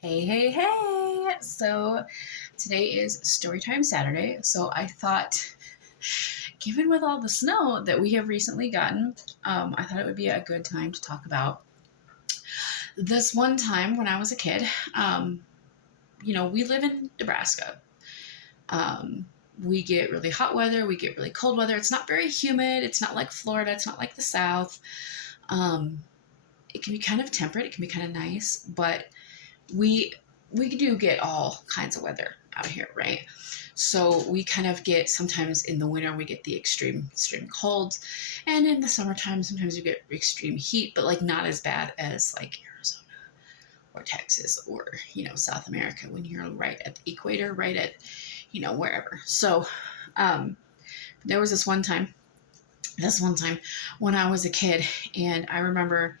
Hey, hey, hey! So today is Storytime Saturday. So I thought, given with all the snow that we have recently gotten, I thought it would be a good time to talk about this one time when I was a kid. Um, we live in Nebraska. Um, we get really hot weather, we get really cold weather. It's not very humid, it's not like Florida, it's not like the South. Um, it can be kind of temperate, it can be kind of nice, but we we do get all kinds of weather out here, right? So we kind of get sometimes in the winter we get the extreme colds, and in the summertime sometimes you get extreme heat, but like not as bad as like Arizona or Texas or South America when you're right at the equator, right at wherever. So um, there was this one time when I was a kid, and I remember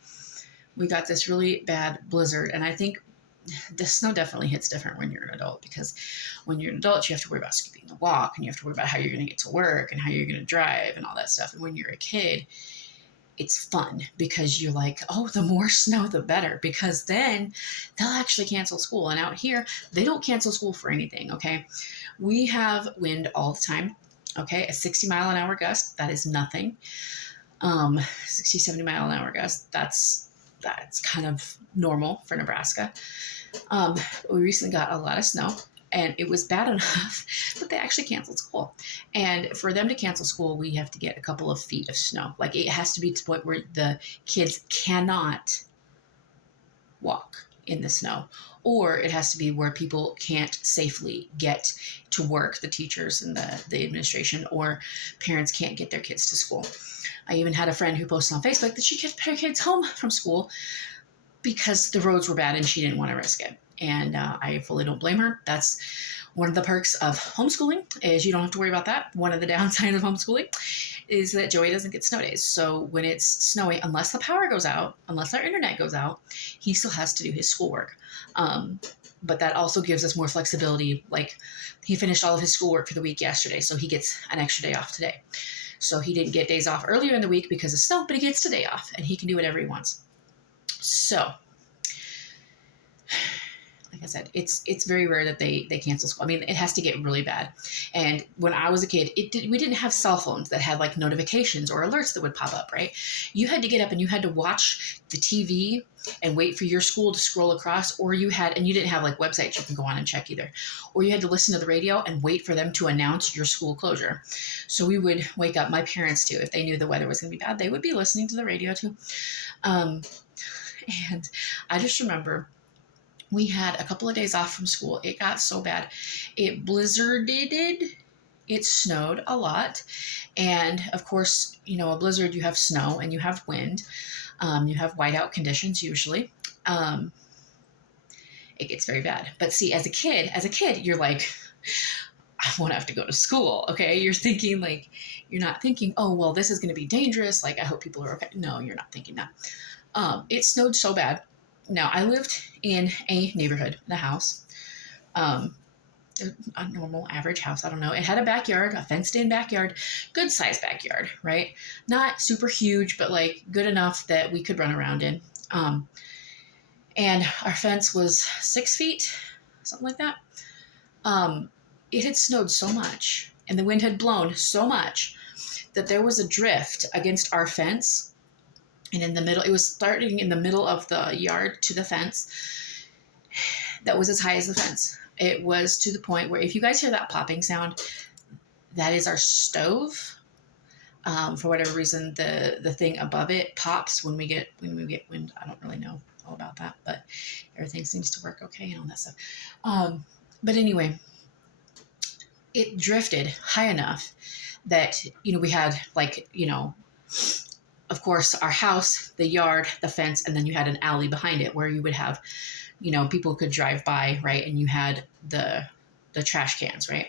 we got this really bad blizzard, and I think the snow definitely hits different when you're an adult, because when you're an adult you have to worry about skipping the walk, and you have to worry about how you're going to get to work and how you're going to drive and all that stuff. And when you're a kid, it's fun because you're like, oh, the more snow the better, because then they'll actually cancel school. And out here they don't cancel school for anything. Okay, we have wind all the time. Okay, a 60-mile-an-hour gust, that is nothing. 60, 70-mile-an-hour gust, that's kind of normal for Nebraska. Um, we recently got a lot of snow, and it was bad enough that they actually canceled school. And for them to cancel school, we have to get a couple of feet of snow. Like, it has to be to the point where the kids cannot walk in the snow, or it has to be where people can't safely get to work, the teachers and the administration, or parents can't get their kids to school. I even had a friend who posted on Facebook that she kept her kids home from school because the roads were bad and she didn't want to risk it. And I fully don't blame her. That's one of the perks of homeschooling, is you don't have to worry about that. One of the downsides of homeschooling is that Joey doesn't get snow days. So when it's snowy, unless the power goes out, unless our internet goes out, he still has to do his schoolwork. But that also gives us more flexibility. Like, he finished all of his schoolwork for the week yesterday, so he gets an extra day off today. So he didn't get days off earlier in the week because of snow, but he gets today off and he can do whatever he wants. So, like I said, it's very rare that they cancel school. I mean, it has to get really bad. And when I was a kid, we didn't have cell phones that had like notifications or alerts that would pop up, right? You had to get up and you had to watch the TV and wait for your school to scroll across, or you didn't have like websites you can go on and check either, or you had to listen to the radio and wait for them to announce your school closure. So we would wake up, my parents too, if they knew the weather was going to be bad, they would be listening to the radio too. And I just remember we had a couple of days off from school. It got so bad. It blizzarded. It snowed a lot. And of course, a blizzard, you have snow and you have wind. You have whiteout conditions usually. It gets very bad. But see, as a kid, you're like, I won't have to go to school. Okay. You're not thinking, oh, well, this is going to be dangerous. Like, I hope people are okay. No, you're not thinking that. It snowed so bad. Now, I lived in a neighborhood, the house, a normal average house. I don't know. It had a backyard, a fenced in backyard, good sized backyard, right? Not super huge, but like good enough that we could run around in. And our fence was 6 feet, something like that. It had snowed so much and the wind had blown so much that there was a drift against our fence. And in the middle, it was starting in the middle of the yard to the fence. That was as high as the fence. It was to the point where if you guys hear that popping sound, that is our stove. For whatever reason, the thing above it pops when we get wind. I don't really know all about that, but everything seems to work okay and all that stuff. But anyway, it drifted high enough that, we had of course, our house, the yard, the fence, and then you had an alley behind it where you would have, people could drive by, right? And you had the trash cans, right?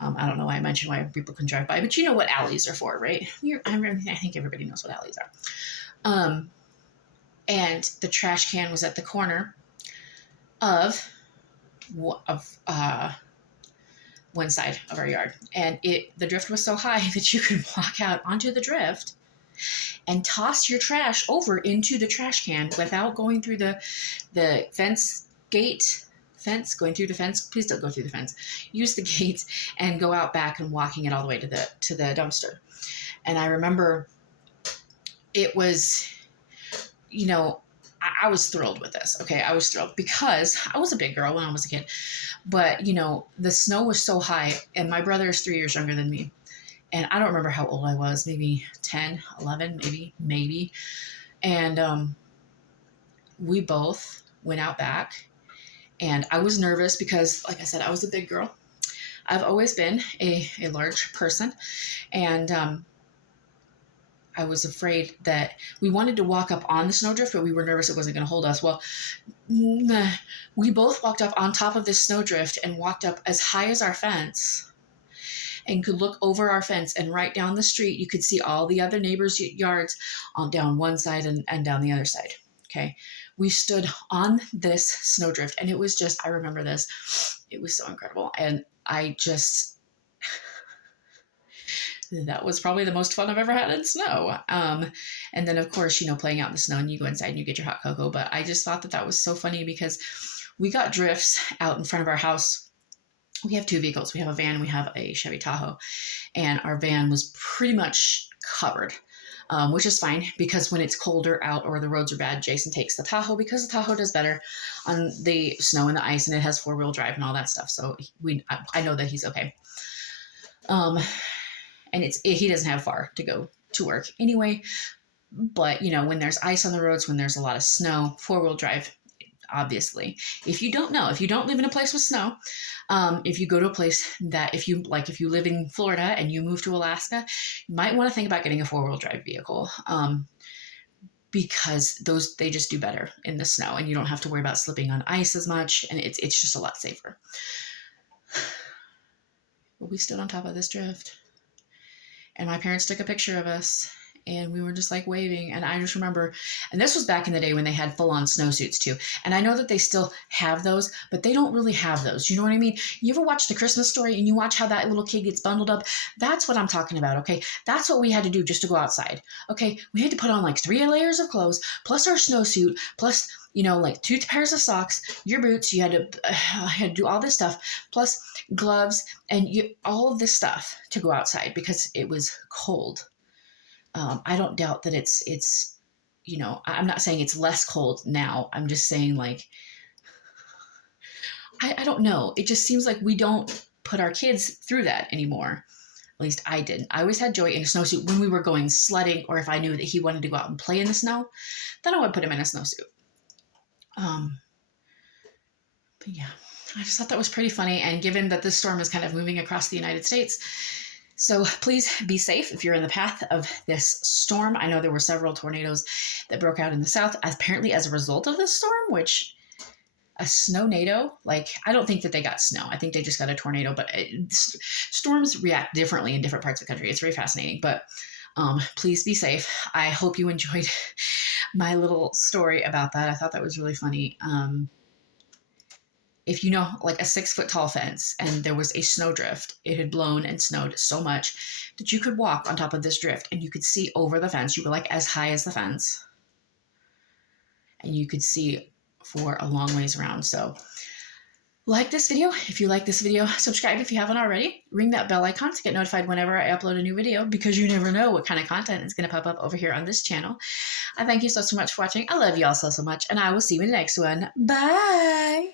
I don't know why I mentioned why people can drive by, but you know what alleys are for, right? I think everybody knows what alleys are. And the trash can was at the corner of one side of our yard, and the drift was so high that you could walk out onto the drift and toss your trash over into the trash can without going through the fence gate fence, going through the fence. Please don't go through the fence. Use the gate and go out back and walking it all the way to the dumpster. And I remember it was, you know, I was thrilled with this. Okay, I was thrilled because I was a big girl when I was a kid. But, you know, the snow was so high, and my brother is 3 years younger than me. And I don't remember how old I was, maybe 10, 11, maybe. And we both went out back, and I was nervous because, like I said, I was a big girl. I've always been a large person, and I was afraid that we wanted to walk up on the snowdrift, but we were nervous it wasn't going to hold us. Well, we both walked up on top of this snowdrift and walked up as high as our fence and could look over our fence, and right down the street, you could see all the other neighbors' yards on down one side and down the other side. Okay. We stood on this snowdrift, and it was just, I remember this, it was so incredible. And that was probably the most fun I've ever had in snow. And then, of course, you know, playing out in the snow, and you go inside and you get your hot cocoa. But I just thought that was so funny because we got drifts out in front of our house. We have two vehicles. We have a van, we have a Chevy Tahoe, and our van was pretty much covered, which is fine because when it's colder out or the roads are bad, Jason takes the Tahoe because the Tahoe does better on the snow and the ice, and it has 4-wheel drive and all that stuff. So I know that he's okay. And he doesn't have far to go to work anyway. But, you know, when there's ice on the roads, when there's a lot of snow, 4-wheel drive, obviously. If you don't live in a place with snow, if you go to a place that, if you live in Florida and you move to Alaska, you might want to think about getting a 4-wheel drive vehicle. Because they just do better in the snow, and you don't have to worry about slipping on ice as much. And it's just a lot safer. But we stood on top of this drift, and my parents took a picture of us, and we were just like waving. And I just remember, and this was back in the day when they had full-on snowsuits too. And I know that they still have those, but they don't really have those. You know what I mean? You ever watch The Christmas Story and you watch how that little kid gets bundled up? That's what I'm talking about, okay? That's what we had to do just to go outside, okay? We had to put on like 3 layers of clothes, plus our snowsuit, plus, you know, like 2 pairs of socks, your boots. You had to do all this stuff, plus gloves, and all of this stuff to go outside because it was cold. I don't doubt that it's, you know, I'm not saying it's less cold now. I'm just saying, like, I don't know. It just seems like we don't put our kids through that anymore. At least I didn't. I always had Joy in a snowsuit when we were going sledding, or if I knew that he wanted to go out and play in the snow, then I would put him in a snowsuit. But yeah, I just thought that was pretty funny. And given that this storm is kind of moving across the United States, so please be safe if you're in the path of this storm. I know there were several tornadoes that broke out in the south, apparently as a result of this storm, which a snow-nado, like, I don't think that they got snow. I think they just got a tornado, but storms react differently in different parts of the country. It's very fascinating, but please be safe. I hope you enjoyed my little story about that. I thought that was really funny. If you know, like a 6-foot-tall fence and there was a snowdrift, it had blown and snowed so much that you could walk on top of this drift and you could see over the fence. You were like as high as the fence, and you could see for a long ways around. So like this video. If you like this video, subscribe if you haven't already. Ring that bell icon to get notified whenever I upload a new video, because you never know what kind of content is going to pop up over here on this channel. I thank you so much for watching. I love you all so much, and I will see you in the next one. Bye!